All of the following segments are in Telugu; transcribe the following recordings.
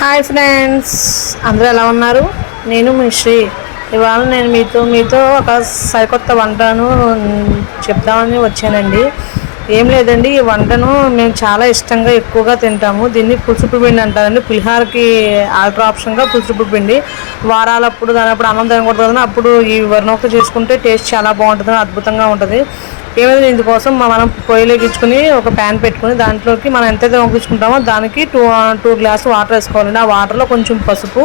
హాయ్ ఫ్రెండ్స్ అందరూ ఎలా ఉన్నారు? నేను మీ శ్రీ. ఇవాళ నేను మీతో మీతో ఒక సరికొత్త వంటను చెప్దామని వచ్చానండి. ఏం లేదండి ఈ వంటను మేము చాలా ఇష్టంగా ఎక్కువగా తింటాము. దీన్ని పులుసుపు పిండి అంటారండి. పులిహారకి ఆల్టర్ ఆప్షన్గా పులుసుపు పిండి. వారాలప్పుడు దాని అప్పుడు అన్నం తినకూడదు అప్పుడు ఈ వర్ణోక్త చేసుకుంటే టేస్ట్ చాలా బాగుంటుంది అద్భుతంగా ఉంటుంది. ఏమైనా ఇందుకోసం మనం పొయ్యిలోకి ఒక ప్యాన్ పెట్టుకుని దాంట్లోకి మనం ఎంతైతే వంపించుకుంటామో దానికి టూ టూ గ్లాస్ వాటర్ వేసుకోవాలండి. ఆ వాటర్లో కొంచెం పసుపు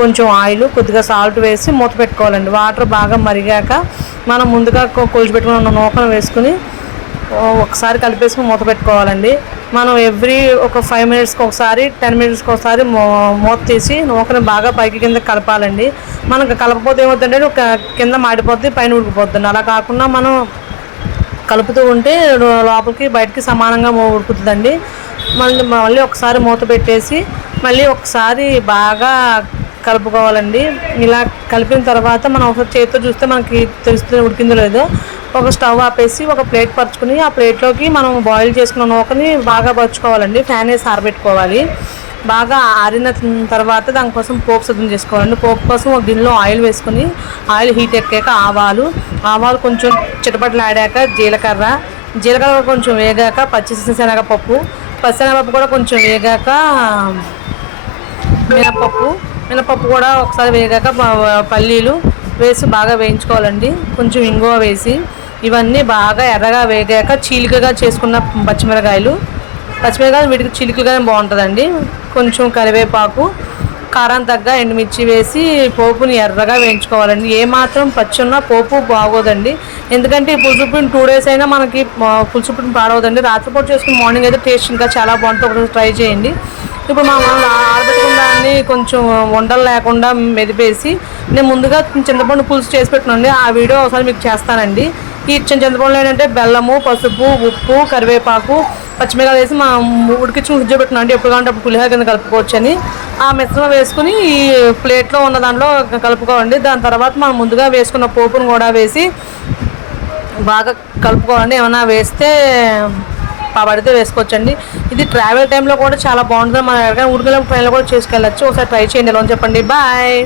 కొంచెం ఆయిల్ కొద్దిగా సాల్ట్ వేసి మూత పెట్టుకోవాలండి. వాటర్ బాగా మరిగాక మనం ముందుగా కొలిచిపెట్టుకుని ఉన్న నూకను వేసుకుని ఒకసారి కలిపేసుకుని మూత పెట్టుకోవాలండి. మనం ఎవ్రీ ఒక ఫైవ్ మినిట్స్కి ఒకసారి టెన్ మినిట్స్కి ఒకసారి మూత తీసి నూకని బాగా పైకి కింద కలపాలండి. మనకు కలపకపోతే ఏమవుతుందంటే ఒక కింద మాడిపోద్ది పైన ఉడికిపోతుంది అలా కాకుండా మనం కలుపుతూ ఉంటే లోపలికి బయటకి సమానంగా ఉడుకుతుందండి. మళ్ళీ మళ్ళీ ఒకసారి మూత పెట్టేసి మళ్ళీ ఒకసారి బాగా కలుపుకోవాలండి. ఇలా కలిపిన తర్వాత మనం ఒక చేతితో చూస్తే మనకి తెలుస్తుంది ఉడికిందో లేదో. ఒక స్టవ్ ఆపేసి ఒక ప్లేట్ పరుచుకుని ఆ ప్లేట్లోకి మనం బాయిల్ చేసుకున్న నూకని బాగా పరుచుకోవాలండి. ఫ్యాన్ వేసి ఆరబెట్టుకోవాలి. బాగా ఆరిన తర్వాత దానికోసం పోపు సిద్ధం చేసుకోవాలండి. పోపు కోసం ఒక గిన్నెలో ఆయిల్ వేసుకొని ఆయిల్ హీట్ ఎక్కాక ఆవాలు ఆవాలు కొంచెం చిటపట్లాడాక జీలకర్ర జీలకర్ర కొంచెం వేగాక పచ్చిశనగపప్పు పచ్చిశనగపప్పు కూడా కొంచెం వేగాక మినపప్పు మినపప్పు కూడా ఒకసారి వేగాక పల్లీలు వేసి బాగా వేయించుకోవాలండి. కొంచెం ఇంగువ వేసి ఇవన్నీ బాగా ఎర్రగా వేగాక చీలికగా చేసుకున్న పచ్చిమిరకాయలు. పచ్చిమిరకాయలు వీటికి చిలుకగానే బాగుంటుందండి. కొంచెం కరివేపాకు కారం తగ్గ ఎండుమిర్చి వేసి పోపుని ఎర్రగా వేయించుకోవాలండి. ఏమాత్రం పచ్చున్నా పోపు బాగోదండి. ఎందుకంటే ఈ పులుసుపిని టూ డేస్ అయినా మనకి పులుసుపిని పాడవదండి. రాత్రిపూట చేసుకుని మార్నింగ్ అయితే టేస్ట్ ఇంకా చాలా బాగుంటుంది. ఒకరోజు ట్రై చేయండి. ఇప్పుడు మనం ఆరబెట్టుకున్న దాన్ని కొంచెం వంటలు లేకుండా మెదిపేసి నేను ముందుగా చింతపండు పులుసు చేసి పెట్టినండి. ఆ వీడియో ఒకసారి మీకు చేస్తానండి. ఈ చింతపండులో ఏంటంటే బెల్లము పసుపు ఉప్పు కరివేపాకు పచ్చిమిరకాయలు వేసి మా ఉడికించి ఫ్రిడ్జ్ పెట్టినా అండి. ఎప్పుడు కావాలంటే అప్పుడు పులిహోర కింద కలుపుకోవచ్చు అని ఆ మిశ్రమం వేసుకుని ఈ ప్లేట్లో ఉన్న దాంట్లో కలుపుకోవండి దాని తర్వాత మనం ముందుగా వేసుకున్న పోపును కూడా వేసి బాగా కలుపుకోవాలండి. ఏమైనా వేస్తే పడితే వేసుకోవచ్చండి. ఇది ట్రావెల్ టైంలో కూడా చాలా బాగుంటుంది. మనం ఎక్కడికైనా ఉడికెళ్ళిన పైన కూడా చేసుకెళ్ళచ్చు. ఒకసారి ట్రై చేయండి ఎలా చెప్పండి. బాయ్.